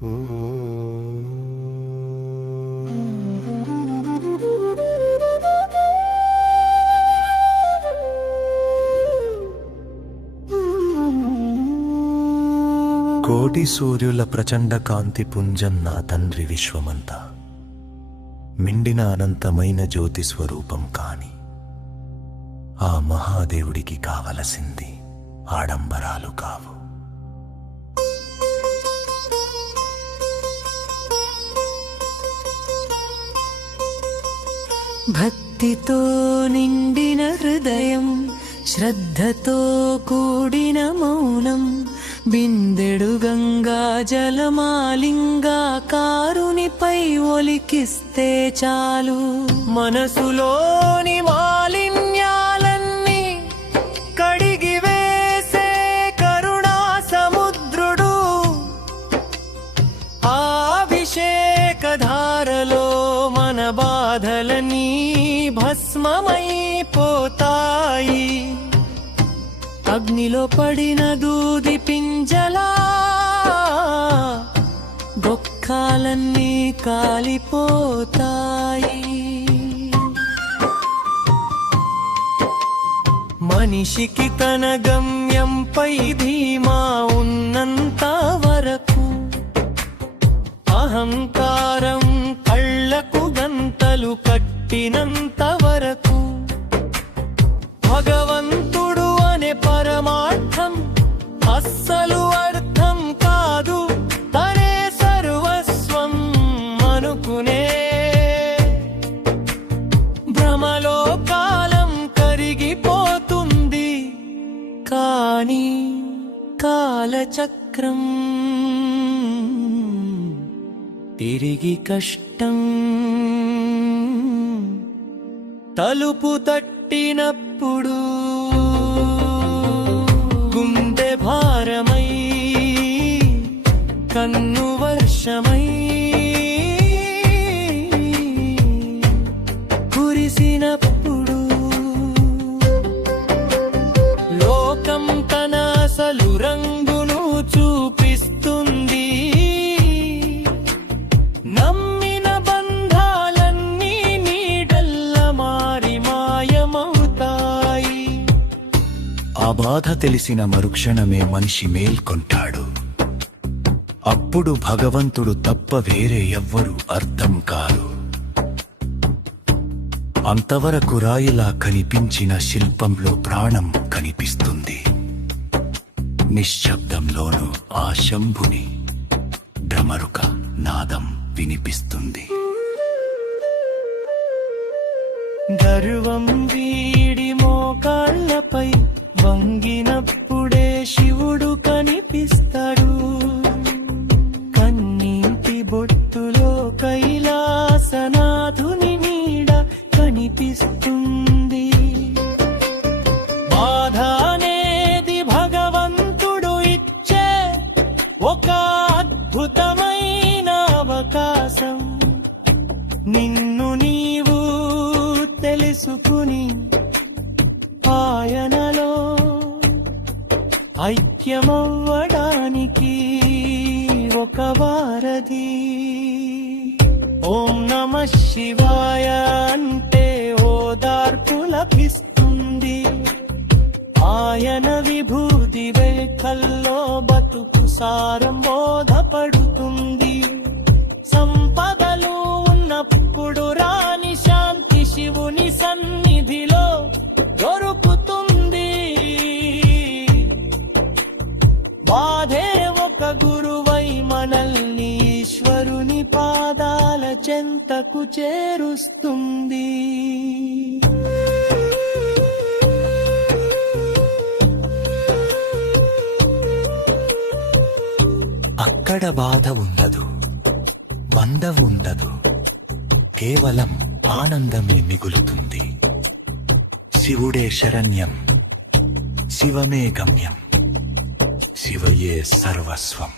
కోటి సూర్యుల ప్రచండ కాంతి పుంజం నా తండ్రి విశ్వమంతా మిండిన అనంతమైన జ్యోతి స్వరూపం కాని ఆ మహాదేవుడికి కావలసింది ఆడంబరాలు కావు. భక్తితో నిండిన హృదయం, శ్రద్ధతో కూడిన మౌనం, బిందెడు గంగా జలమాలింగాకారునిపై ఒలికిస్తే చాలు. మనసులోని మాలిన్యాలన్నీ కడిగివేసే కరుణా సముద్రుడు, ఆ అభిషేక ధారలో మన బాధలన్నీ భస్మమైపోతాయి. అగ్నిలో పడిన దూది పింజలా దుఃఖాలన్నీ కాలిపోతాయి. మనిషికి తన గమ్యంపై ధీమా ఉన్నంత వరకు, అహంకారం కళ్ళకు గంతలు కట్టినంత వరకు, భగవంతుడు అనే పరమార్థం అస్సలు అర్థం కాదు. తనే సర్వస్వం అనుకునే భ్రమలో కాలం కరిగిపోతుంది. కానీ కాలచక్రం తిరిగి కష్టం తలుపు తట్టినప్పుడు గుండె భారమై కన్ను వర్షమై కురిసినప్పుడు లోకం తన అసలు రంగును చూపిస్తుంది. నమ్మిన బంధాలన్నీ నీడల్ల మారి మాయమవుతాయి. ఆ బాధ తెలిసిన మరుక్షణమే మనిషి మేల్కొంటాడు. అప్పుడు భగవంతుడు తప్ప వేరే ఎవ్వరూ అర్థం కారు. అంతవరకు రాయిలా కనిపించిన శిల్పంలో ప్రాణం కనిపిస్తుంది. నిశ్శబ్దంలోనూ ఆ శంభుని భ్రమరుక నాదం వినిపిస్తుంది. గర్వం వీడి మోకాళ్ళపై వంగినప్పుడే శివుడు కనిపిస్తాడు. కన్నీటి బొట్టులో కైలాసనాథుని నీడ కనిపిస్తుంది. బాధ అనేది భగవంతుడు ఇచ్చే ఒక అద్భుతమైన అవకాశం. నిన్ను నీవు తెలుసుకుని ఆయనలో ఐక్యమవ్వడానికి ఒక వారధి. ఓం నమః శివాయ అంటే ఓదార్పు లభిస్తుంది. ఆయన విభూతి వేఖల్లో బతుకు సారం బోధపడుతుంది. సంపదలు ఉన్నప్పుడు రాని శాంతి శివుని సన్నిధిలో దొరుకుతుంది. బాధే ఒక గురువై మనల్ని ఈశ్వరుని పాదాల చెంతకు చేరుస్తుంది. అక్కడ బాధ ఉండదు, బంధ ఉండదు, కేవలం ఆనందమే మిగులుతుంది. శివుడే శరణ్యం, శివమే గమ్యం, శివయే సర్వస్వం.